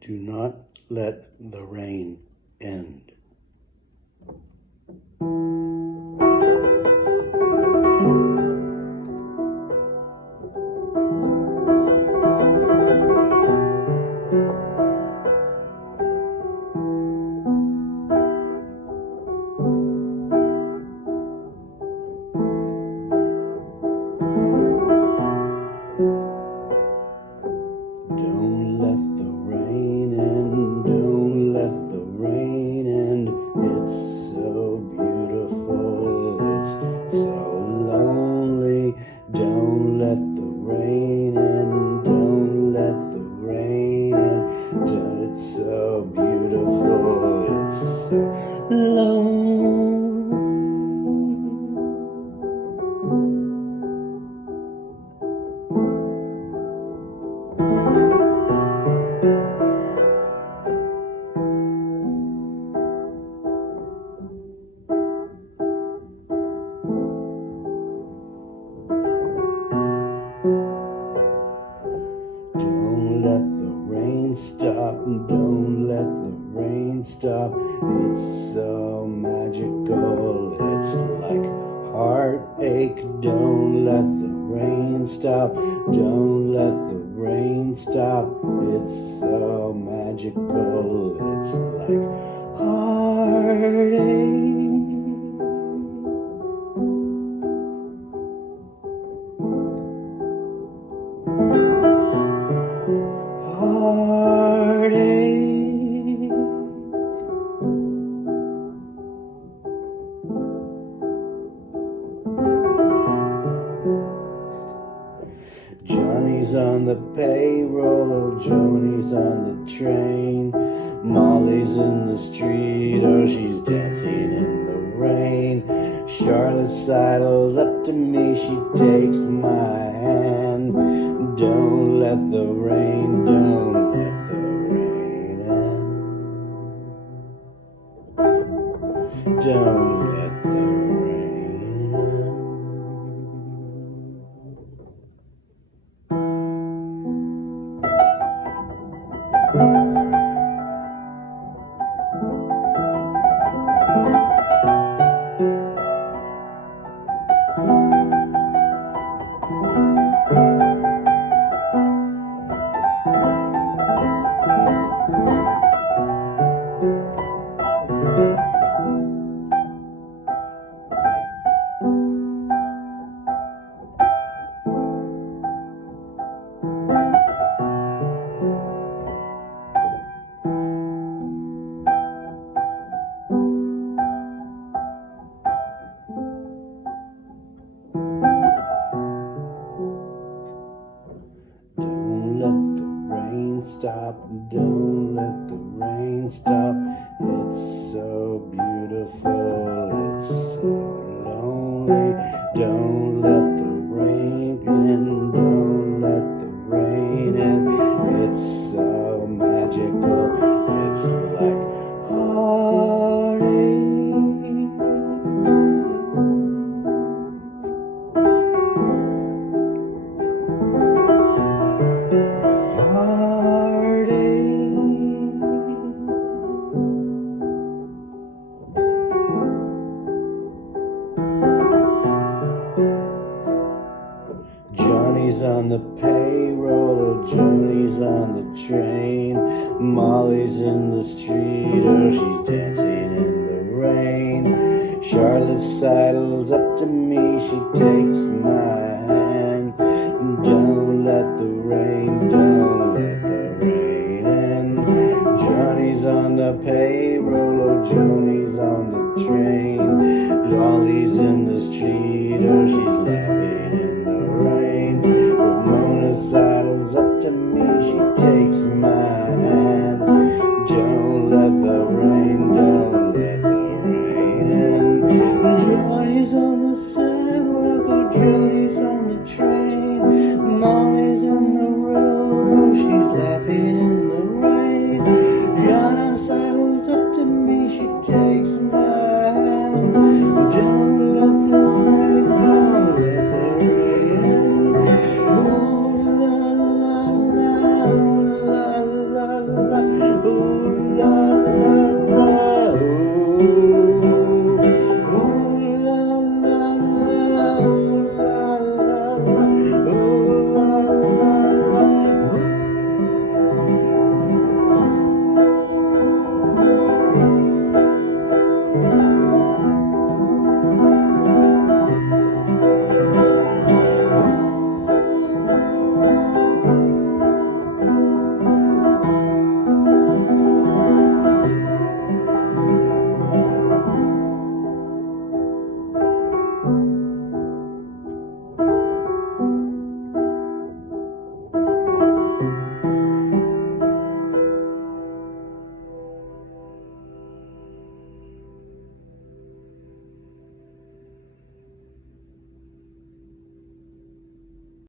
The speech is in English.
Do not let the rain end. Don't let the rain end, don't let the rain end. It's so beautiful, it's so lonely. Don't let the rain end, don't let the rain end. It's so beautiful, it's so lonely. Don't let the rain stop, don't let the rain stop. It's so magical, it's like heartache. Don't let the rain stop, don't let the rain stop. It's so magical, it's like heartache. Heartache. Johnny's on the payroll, oh Johnny's on the train. Molly's in the street, oh she's dancing in the rain. Charlotte sidles up to me, she takes my hand. Don't let the rain, don't let the rain end. Don't let the rain end. Don't let the rain stop, don't let the rain stop. It's so beautiful, it's so lonely. Don't let the rain in, don't let the rain in. It's so magical, it's like heartache. Johnny's on the payroll, oh Johnny's on the train. Molly's in the street, oh she's dancing in the rain. Charlotte sidles up to me, she takes my hand. Don't let the rain, don't let the rain end. Johnny's on the payroll, oh Johnny's on the train. Dolly's in the street, oh she's laughing in the rain. Ramona sidles up to me, she takes my hand.